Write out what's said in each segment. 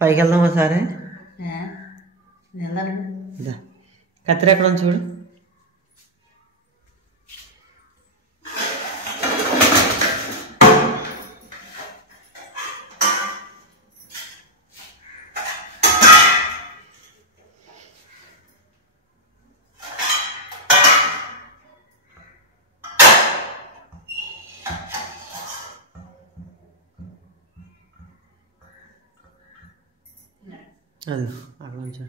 పైకి వెళ్దాం ఒకసారి. కత్తిరి ఎక్కడ ఉంది చూడు. అది అక్కడ నుంచి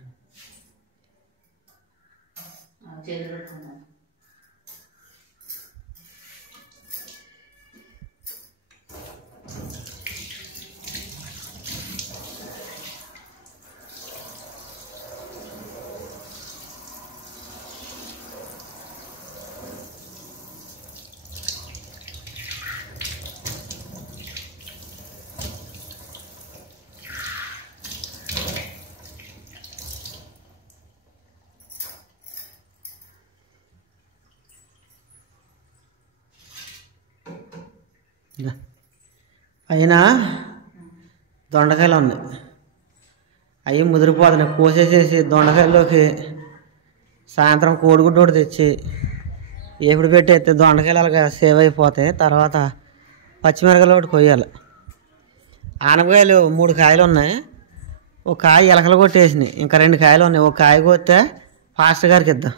చేతులు పెట్టుకున్నాను. పైన దొండకాయలు ఉన్నాయి, అవి ముదిరిపోతున్నాయి. కోసేసేసి దొండకాయల్లోకి సాయంత్రం కోడిగుడ్డు ఒకటి తెచ్చి ఎప్పుడు పెట్టేస్తే దొండకాయలు అలాగా సేవ్ అయిపోతాయి. తర్వాత పచ్చిమిరకాయలు ఒకటి కొయ్యాలి. ఆనపకాయలు 3 కాయలు ఉన్నాయి, ఒక కాయ ఎలకలు కొట్టేసినాయి, ఇంకా 2 కాయలు ఉన్నాయి. ఒక కాయ కొడితే ఫాస్టర్ గారికి ఇద్దాం.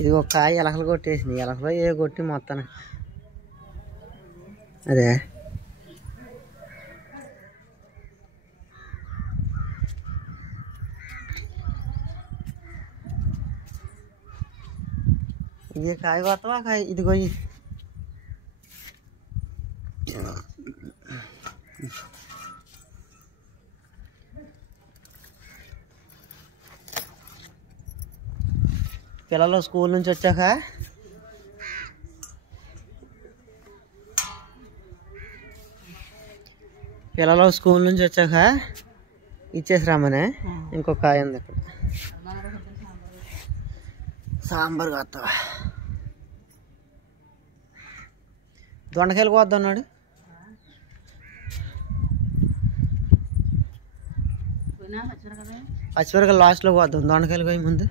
ఇది ఒక కాయ ఎలకలు కొట్టేసింది, ఎలకలో ఏ కొట్టి మొత్తాన్ని అదే ఇది కాయ కొత్తవా కాయ ఇది కొయ్యి. పిల్లలు స్కూల్ నుంచి వచ్చాక ఇచ్చేసి రమ్మనే. ఇంకొక కాయ ఉంది అక్కడ, సాంబార్ కొత్తవా. దొండకాయలు కోద్దాం అన్నాడు. పచ్చిమిరకాయలు లాస్ట్లో కోద్దాం, దొండకాయలు పోయి ముందు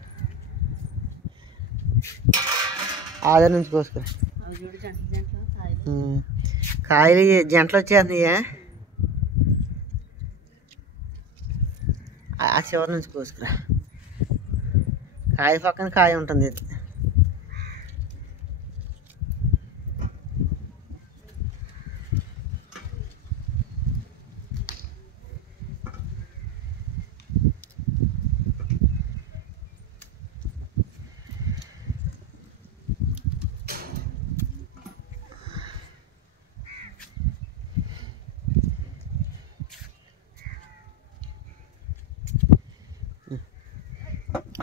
ఆధార్ నుంచి కోసుకురా. కాయలు జంటలు వచ్చేస్తున్నాయా, ఆ చివరి నుంచి కోసుకురా. కాయ పక్కన కాయ ఉంటుంది.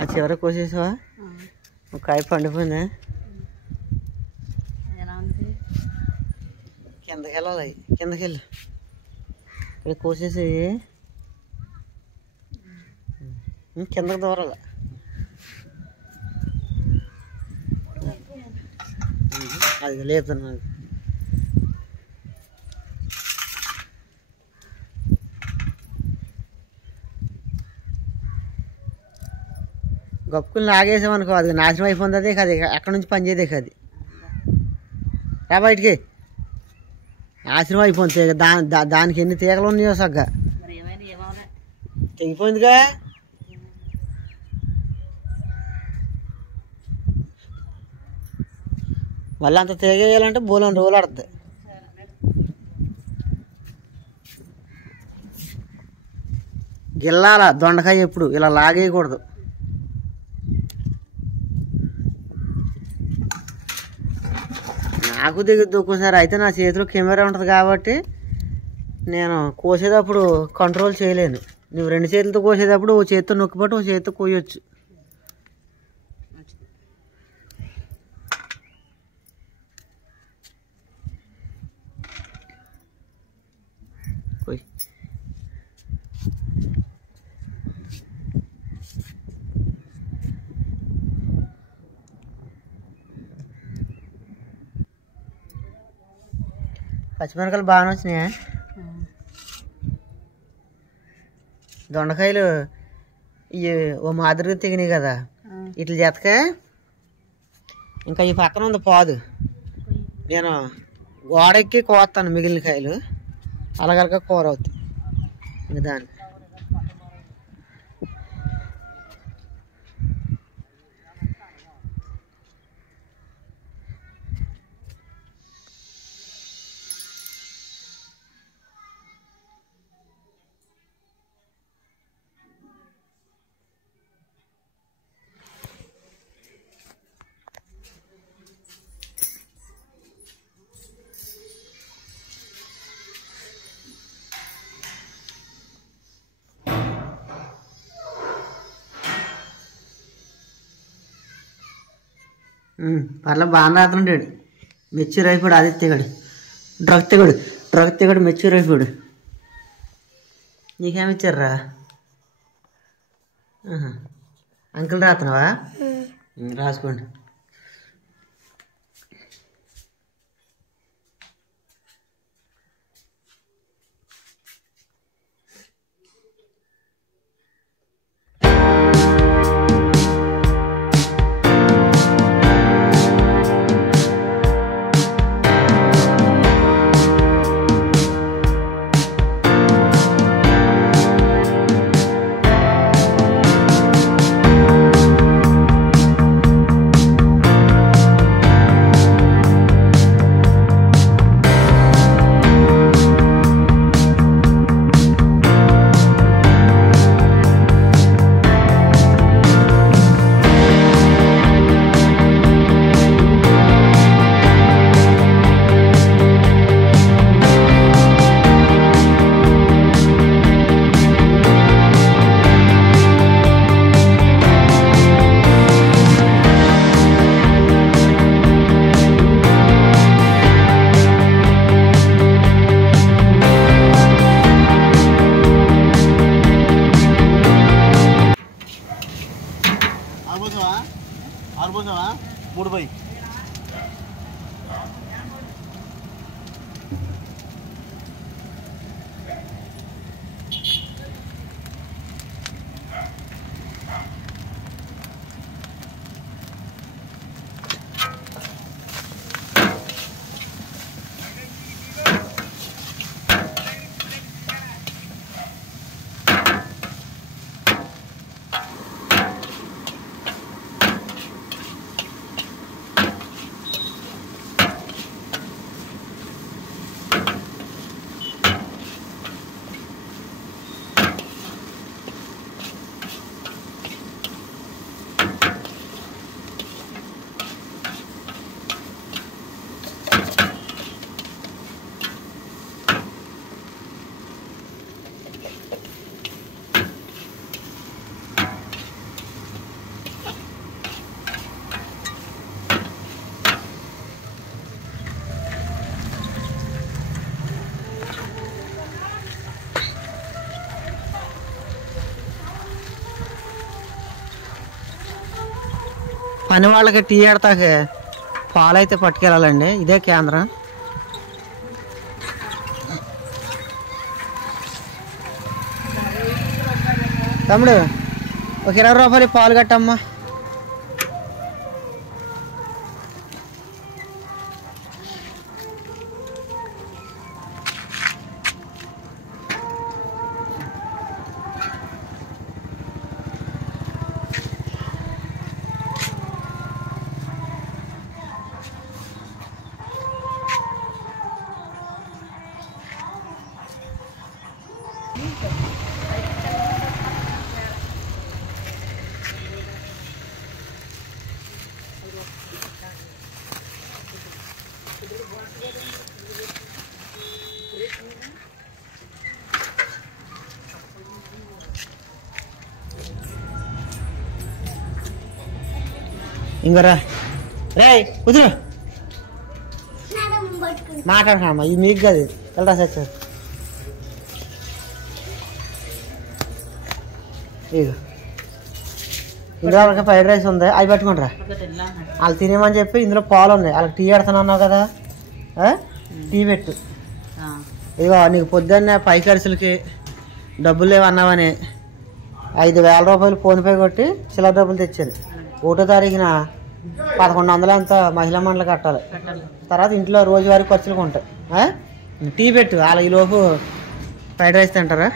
ఆ చివర కోసేసావా? ఒక కాయ పండిపోయిందా? కిందకి వెళ్ళాలి, కిందకి వెళ్ళు. ఇక్కడ కోసేసి కిందకి దూరాలి. అది లేపుతున్నా. గప్పుకుని లాగేసామనుకో అది నాశనం అయిపోతుంది. అది అక్కడ నుంచి పని చేయదే కాదు. రా బయటికి, నాశనం అయిపోతుంది. దానికి ఎన్ని తీగలు ఉన్నాయో సగ్గా తెగిపోయిందిగా. మళ్ళీ అంత తీగేయాలంటే బోలని రోజులు ఆడుతుంది. గిల్లాల దొండకాయ ఎప్పుడు ఇలా లాగేయకూడదు. నాకు దిగుద్ది ఒక్కోసారి. అయితే నా చేతిలో కెమెరా ఉంటుంది కాబట్టి నేను కోసేటప్పుడు కంట్రోల్ చేయలేను. నువ్వు 2 చేతులతో కోసేటప్పుడు ఓ చేతితో నొక్కిపట్టు ఓ చేతితో కోయొచ్చు. కోయ్. పచ్చిమిరపకాయలు బాగానే వచ్చినాయా? దొండకాయలు ఇవి ఓ మాదిరిగా తెగినాయి కదా, ఇట్లా చేతక ఇంకా ఈ పక్కన ఉంది పాదు. నేను గోడెక్కి కోస్తాను మిగిలిన కాయలు, అలాగలగా కూర అవుతాయి. ఇంక దాన్ని పర్లేదు బాగానే రాతుంటాడు. మెచ్యూర్ అయిపోయాడు ఆదిత్యగాడు, డ్రగ్ తెగాడు మెచ్యూర్ అయిపోయాడు. నీకేమిచ్చారా? అంకుల్ రాతున్నావా? రాసుకోండి. ఆరుపోసావా 3 పోయి పని వాళ్ళకి టీ ఆడతాక పాలైతే పట్టుకెళ్ళాలండి. ఇదే కేంద్రం. తమ్ముడు ఒక 20 రూపాయలు పాలు కట్టమ్మా. ఇంకరా రే కుదురు మాట్లాడకమ్మా ఇది మీకు కాదు వెళ్ళరా సార్ ఇగో ఇందులో ఫ్రైడ్ రైస్ ఉంది అవి పెట్టుకుంటారా వాళ్ళు తినేమని చెప్పి ఇందులో పాలు ఉన్నాయి వాళ్ళకి టీ పెడతానన్నావు కదా టీ పెట్టు ఇగో నీకు పొద్దున్నే పై ఖర్చులకి డబ్బులు లేవన్నావని 5,000 రూపాయలు ఫోన్పే కొట్టి చిల్లర డబ్బులు తెచ్చాను 1వ తారీఖున 1,100 అంత మహిళా మండలి కట్టాలి తర్వాత ఇంట్లో రోజువారీ ఖర్చులు ఉంటాయి టీ పెట్టు వాళ్ళ ఈలోపు ఫ్రైడ్ రైస్ తింటారా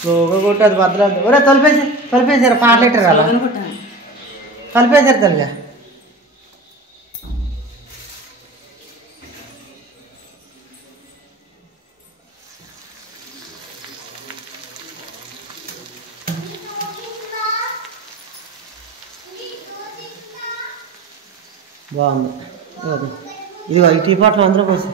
స్లోగా కొట్టి అది బద్దలు ఒరే తలిపేసారు పాటలెట్టారు అలా తలిపేసారు తల్లిగా బాగుంది ఇదిగో ఈ టీ పాటలు అందరూ పోసి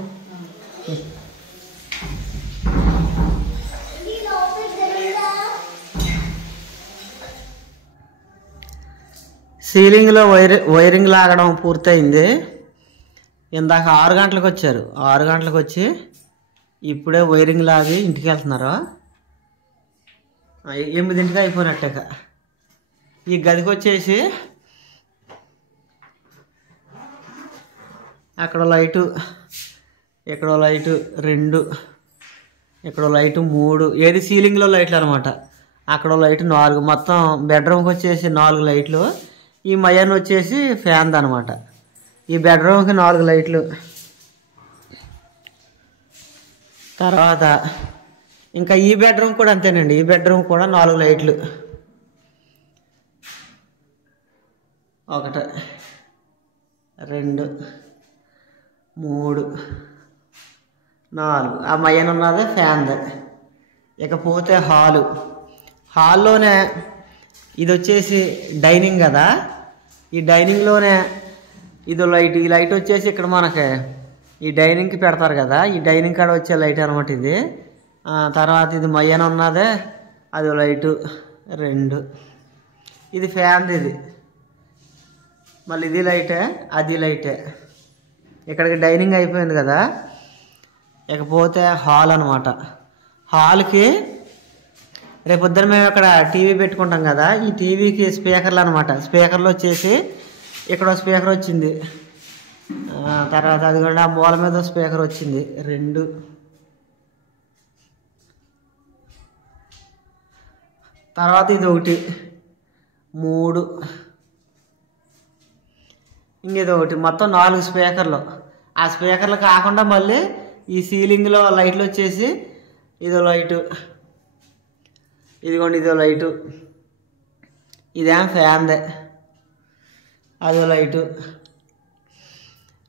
సీలింగ్లో వైరింగ్ లాగడం పూర్తయింది ఇందాక 6 గంటలకు వచ్చారు 6 గంటలకు వచ్చి ఇప్పుడే వైరింగ్ లాగి ఇంటికి వెళ్తున్నారు 8ంటికి అయిపోయినట్టాక ఈ గదికి వచ్చేసి అక్కడ లైటు ఎక్కడో లైటు 2 ఎక్కడో లైటు 3 ఏది సీలింగ్లో లైట్లు అనమాట అక్కడో లైటు 4 మొత్తం బెడ్రూమ్కి వచ్చేసి 4 లైట్లు ఈ మయాన్ వచ్చేసి ఫ్యాన్ అనమాట ఈ బెడ్రూమ్కి 4 లైట్లు తర్వాత ఇంకా ఈ బెడ్రూమ్ కూడా అంతేనండి ఈ బెడ్రూమ్ కూడా 4 లైట్లు 1 2 3 4 ఆ మయ్యన ఉన్నది ఫ్యాన్ది ఇకపోతే హాల్లోనే ఇది వచ్చేసి డైనింగ్ కదా ఈ డైనింగ్లోనే ఇది లైట్ ఈ లైట్ వచ్చేసి ఇక్కడ మనకి ఈ డైనింగ్కి పెడతారు కదా ఈ డైనింగ్ కాడ వచ్చే లైట్ అనమాట ఇది తర్వాత ఇది మయ్యన ఉన్నదే అది లైటు 2 ఇది ఫ్యాన్ది ఇది మళ్ళీ ఇది లైటే అది లైటే ఇక్కడికి డైనింగ్ అయిపోయింది కదా ఇకపోతే హాల్ అనమాట హాల్కి రేపొద్దున మేము ఇక్కడ టీవీ పెట్టుకుంటాం కదా ఈ టీవీకి స్పీకర్లు అనమాట స్పీకర్లు వచ్చేసి ఇక్కడ స్పీకర్ వచ్చింది తర్వాత అది కూడా మూల మీద స్పీకర్ వచ్చింది 2 తర్వాత ఇది 1 3 ఇంకేదో 1 మొత్తం 4 స్పీకర్లు ఆ స్పీకర్లు కాకుండా మళ్ళీ ఈ సీలింగ్లో లైట్లు వచ్చేసి ఇదో లైటు ఇదిగోండి ఇదో లైటు ఇదేం ఫ్యాన్దే అదో లైటు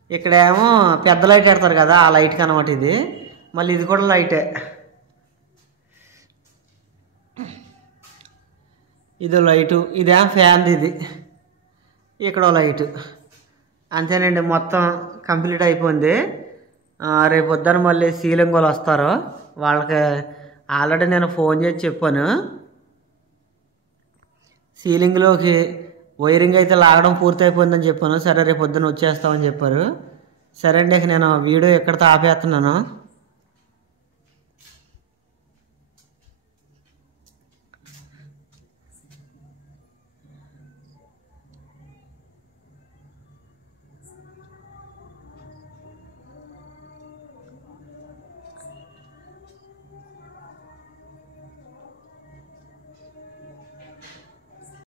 ఇక్కడేమో పెద్ద లైట్ పెడతారు కదా ఆ లైట్కి అనమాట ఇది మళ్ళీ ఇది కూడా లైటే ఇదో లైటు ఇదేం ఫ్యాన్ది ఇది ఇక్కడో లైటు అంతేనండి మొత్తం కంప్లీట్ అయిపోయింది రేపు పొద్దున మళ్ళీ సీలింగ్ వాళ్ళు వస్తారు వాళ్ళకి ఆల్రెడీ నేను ఫోన్ చేసి చెప్పాను సీలింగ్లోకి వైరింగ్ అయితే లాగడం పూర్తయిపోయిందని చెప్పాను సరే రేపు పొద్దున వచ్చేస్తామని చెప్పారు సరే అండి నేను వీడియో ఎక్కడితో ఆపేస్తున్నాను